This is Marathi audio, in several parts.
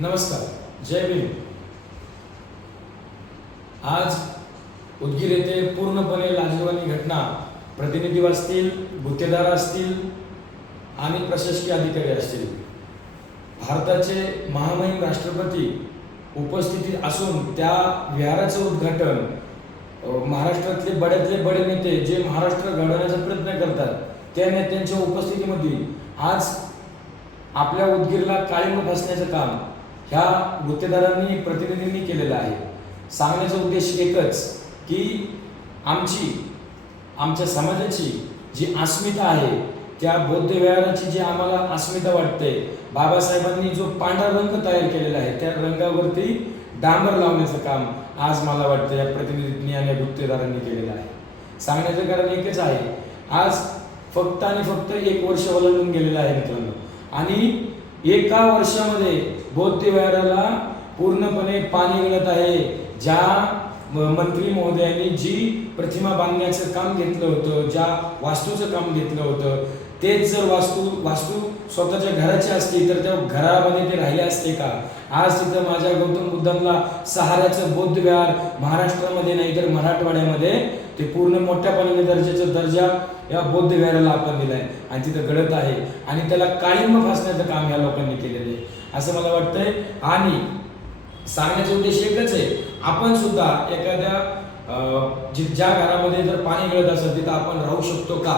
नमस्कार, जय भीम. आज उदगीर येथे पूर्णपणे लाजिरवाणी घटना प्रतिनिधी असतील, गुत्तेदार असतील आणि प्रशासकीय अधिकारी असतील. भारताचे महामहिम राष्ट्रपती उपस्थितीत असून त्या विहाराचं उद्घाटन महाराष्ट्रातले बड्यातले बडे नेते जे महाराष्ट्र घडवण्याचा प्रयत्न करतात त्या नेत्यांच्या उपस्थितीमध्ये आज आपल्या उदगीरला काळिंब फासण्याचं काम ह्या गुत्तेदारांनी प्रतिनिधींनी केलेलं आहे. सांगण्याचा उद्देश एकच की आमच्या समाजाची जी अस्मिता आहे त्या बौद्ध विहाराची जी आम्हाला अस्मिता वाटते, बाबासाहेबांनी जो पांढरा रंग तयार केलेला आहे त्या रंगावरती डांबर लावण्याचं काम आज मला वाटतं या प्रतिनिधींनी आणि गुत्तेदारांनी केलेलं आहे. सांगण्याचं कारण एकच आहे, आज फक्त आणि फक्त 1 वर्ष ओलांडून गेलेलं आहे मित्रांनो, आणि एका वर्षामध्ये बौद्ध विहाराला पूर्णपणे पाणी गळत आहे. ज्या मंत्री महोदयांनी जी प्रतिमा बांधण्याचं काम घेतलं होतं, ज्या वास्तूचं काम घेतलं होतं, तेच जर वास्तू स्वतःच्या घराची असती तर त्या घरामध्ये ते राहिले असते का? आज तिथं माझ्या गौतम बुद्धांना सहाऱ्याचं बौद्ध विहार महाराष्ट्रामध्ये नाही तर मराठवाड्यामध्ये ते पूर्ण मोठ्या पाण्याने दर्जा या बौद्ध विहाराला आपण दिलाय आणि तिथं घडत आहे आणि त्याला काळिंब फासण्याचं काम या लोकांनी केलेलं आहे असं मला वाटतंय. आणि सांगण्याचा उद्देश एकच आहे, आपण सुद्धा एखाद्या ज्या घरामध्ये जर पाणी गळत असेल तिथं आपण राहू शकतो का,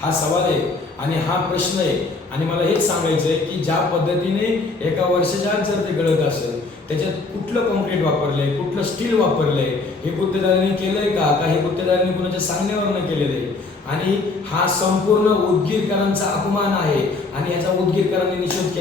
हा सवाल आहे आणि हा प्रश्न आहे. आणि मला हेच सांगायचं आहे की ज्या पद्धतीने एका वर्षाच्या आत जर ते गळत असेल त्याच्यात कुठलं कॉन्क्रीट वापरलंय, कुठलं स्टील वापरलंय, हे गुत्तेदारांनी केलंय का हे गुत्तेदारांनी कुणाच्या सांगण्यावरनं केलेलं आहे. आणि हा संपूर्ण उदगीरकरांचा अपमान आहे आणि याचा उदगीरकरांनी निषेध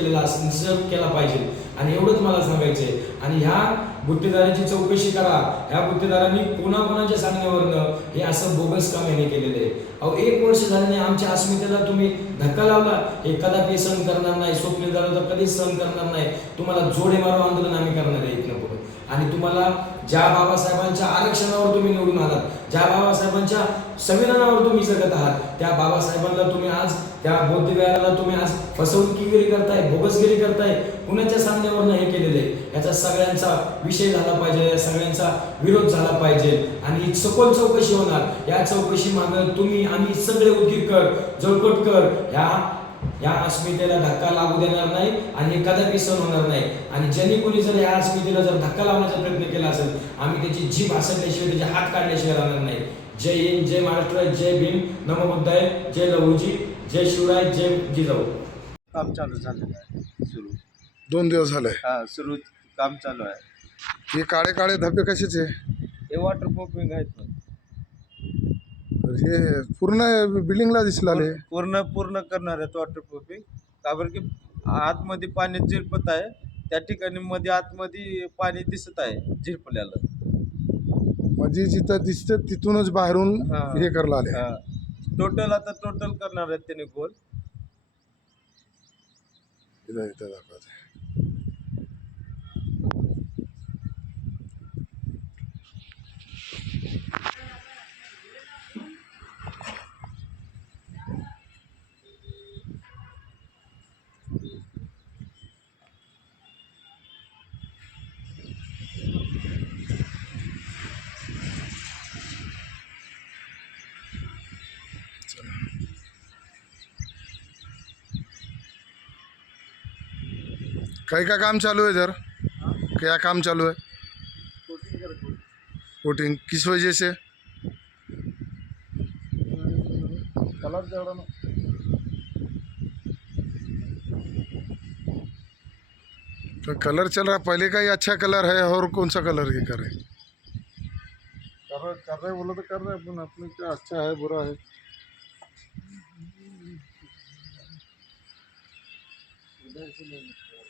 केला पाहिजे आणि एवढंच मला सांगायचंय. आणि ह्या गुत्तेदारांची चौकशी करा. ह्या गुत्तेदारांनी कोणाच्या सांगण्यावरनं हे असं बोगस काम याने केलेलं आहे. 1 वर्ष झाल्याने आमच्या अस्मितेला तुम्ही धक्का लावला, हे कदापि सहन करणार नाही. स्वप्नील झालं तर कधीच सहन करणार नाही. तुम्हाला जोडे मारो आंदोलन आम्ही करणार आहे इथनं पुढे. आणि तुम्हाला ज्या बाबासाहेबांच्या आरक्षणावर तुम्ही निवडून आलात, ज्या बाबासाहेबांच्या संविधानावर तुम्ही जगत आहात, त्या बाबासाहेबांना तुम्ही आज त्या बौद्ध विहाराला तुम्ही आज फसवणुकीगिरी करताय, बोगसगिरी करताय, कुणाच्या सांगण्यावरनं हे केलेलं आहे. याचा सगळ्यांचा विषय झाला पाहिजे, सगळ्यांचा विरोध झाला पाहिजे आणि सखोल चौकशी होणार. या चौकशी मागं तुम्ही आम्ही सगळे उदगीरकर, जळकोटकर या अस्मितेला धक्का लागू देणार नाही आणि हे कदापि सहन होणार नाही. आणि ज्यांनी कोणी जर या अस्मितेला जर धक्का लावण्याचा प्रयत्न केला असेल, आम्ही त्याची जीभ हासडल्याशिवाय त्याचे हात काढल्याशिवाय राहणार नाही. जय हिंद, जय महाराष्ट्र, जय भीम, नमो बुद्धाय, जय लहुजी, जय शिवराय, जय जिजाऊ. काम चालू झालेलं आहे. सुरू 2 दिवस झाले. सुरू काम चालू आहे. हे काळे काळे धब्बे कशाचे? हे वॉटर पंपिंग आहेत. हे पूर्ण बिल्डिंगला दिसला आले. पूर्ण करणार आहेत वॉटर पंपिंग. का बरं की आतमध्ये पाणी झिरपत आहे, त्या ठिकाणी आतमध्ये पाणी दिसत आहे झिरपल्याला. म्हणजे जिथं दिसते तिथूनच बाहेरून हे करला आले. टोटल करणार आहेत त्याने गोल. इथं दाखवते. काय काम चालू है इधर? क्या काम चालू है? कोटिंग किस वजह से? तो कलर चल रहा, पहले का ही अच्छा कलर है और कौन सा कलर के कर रहे बोलो तो कर रहे हैं अपने क्या अच्छा है बुरा है? उधर से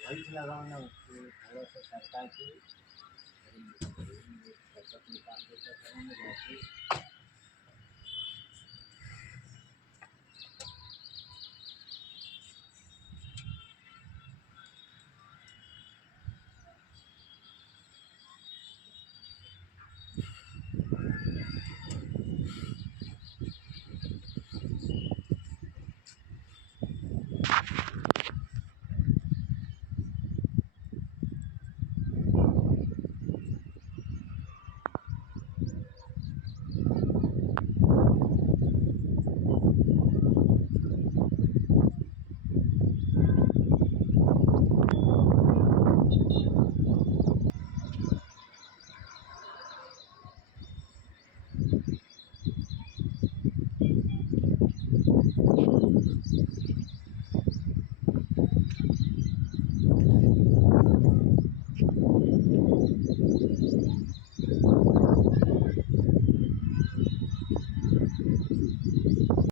वाइट लगाना उसको थोड़ा सा सरका के